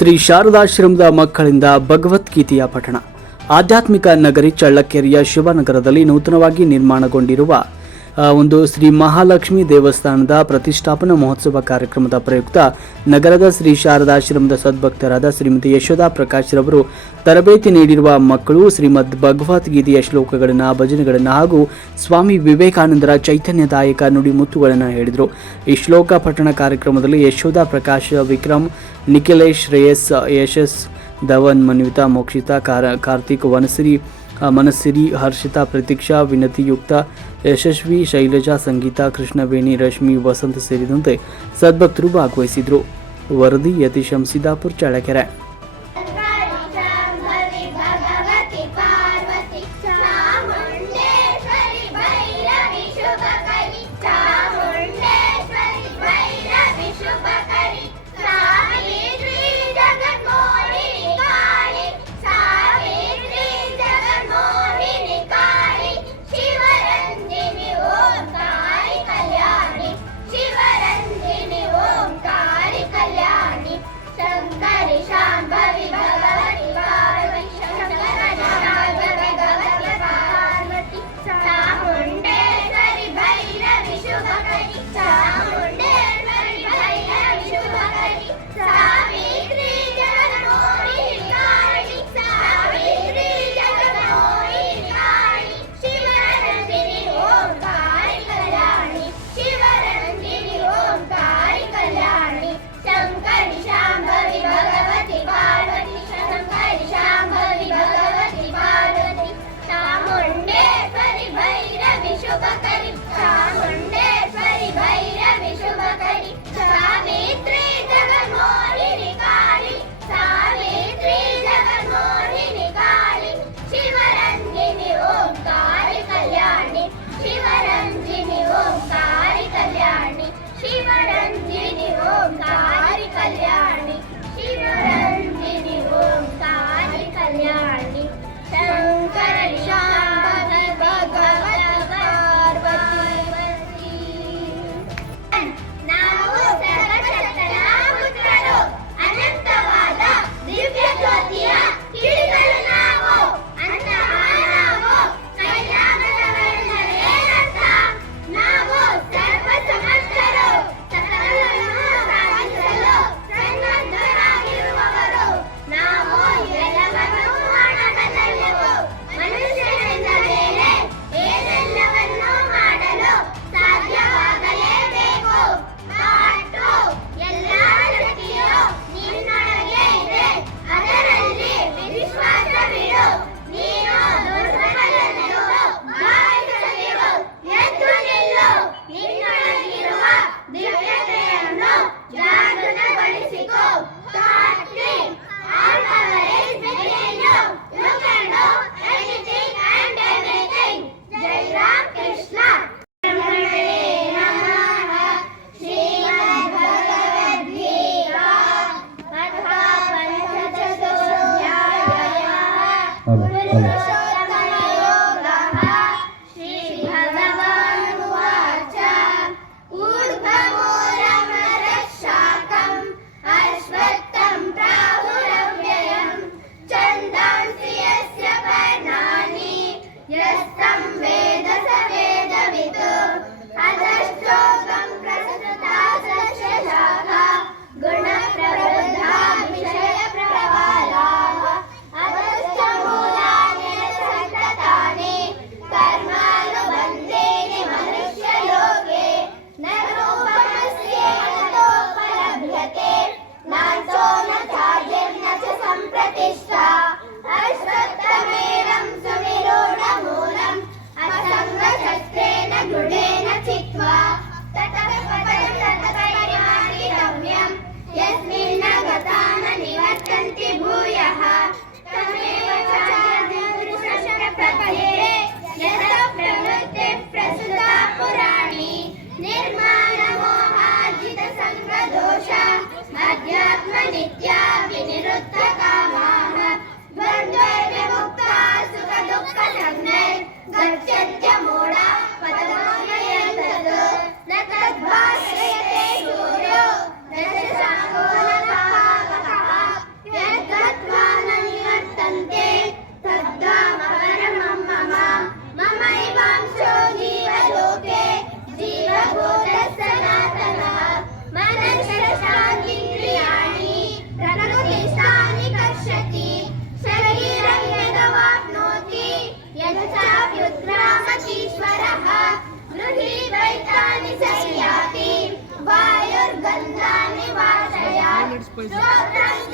ಶ್ರೀ ಶಾರದಾಶ್ರಮದ ಮಕ್ಕಳಿಂದ ಭಗವದ್ಗೀತೆಯ ಪಠಣ. ಆಧ್ಯಾತ್ಮಿಕ ನಗರಿ ಚಳ್ಳಕೆರೆಯ ಶಿವನಗರದಲ್ಲಿ ನೂತನವಾಗಿ ನಿರ್ಮಾಣಗೊಂಡಿರುವ ಒಂದು ಶ್ರೀ ಮಹಾಲಕ್ಷ್ಮಿ ದೇವಸ್ಥಾನದ ಪ್ರತಿಷ್ಠಾಪನಾ ಮಹೋತ್ಸವ ಕಾರ್ಯಕ್ರಮದ ಪ್ರಯುಕ್ತ ನಗರದ ಶ್ರೀ ಶಾರದಾಶ್ರಮದ ಸದ್ಭಕ್ತರಾದ ಶ್ರೀಮತಿ ಯಶೋಧಾ ಪ್ರಕಾಶ್ ರವರು ತರಬೇತಿ ನೀಡಿರುವ ಮಕ್ಕಳು ಶ್ರೀಮದ್ ಭಗವದ್ಗೀತೆಯ ಶ್ಲೋಕಗಳನ್ನು, ಭಜನೆಗಳನ್ನು ಹಾಗೂ ಸ್ವಾಮಿ ವಿವೇಕಾನಂದರ ಚೈತನ್ಯದಾಯಕ ನುಡಿಮುತ್ತುಗಳನ್ನು ಹೇಳಿದರು. ಈ ಶ್ಲೋಕ ಪಠಣ ಕಾರ್ಯಕ್ರಮದಲ್ಲಿ ಯಶೋಧಾ ಪ್ರಕಾಶ್, ವಿಕ್ರಮ್ ನಿಖಿಲೇಶ್, ಶ್ರೇಯಸ್, ಯಶಸ್, ಧವನ್, ಮನ್ವಿತಾ, ಮೋಕ್ಷಿತಾ, ಕಾರ, ಕಾರ್ತಿಕ್, ವನಸಿರಿ ಮನಸ್ಸಿರಿ ಹರ್ಷಿತಾ, ಪ್ರತೀಕ್ಷಾ ವಿನತಿಯುಕ್ತ ಯಶಸ್ವಿ, ಶೈಲಜಾ, ಸಂಗೀತ, ಕೃಷ್ಣವೇಣಿ, ರಶ್ಮಿ, ವಸಂತ ಸೇರಿದಂತೆ ಸದ್ಭಕ್ತರು ಭಾಗವಹಿಸಿದರು. ವರದಿ ಯತಿಶಂ ಸಿದಾಪುರ್ ಚಳ್ಳಕೆರೆ.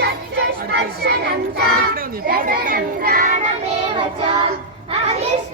चक्षुस्पर्शनं च रसनं घ्राणमेव च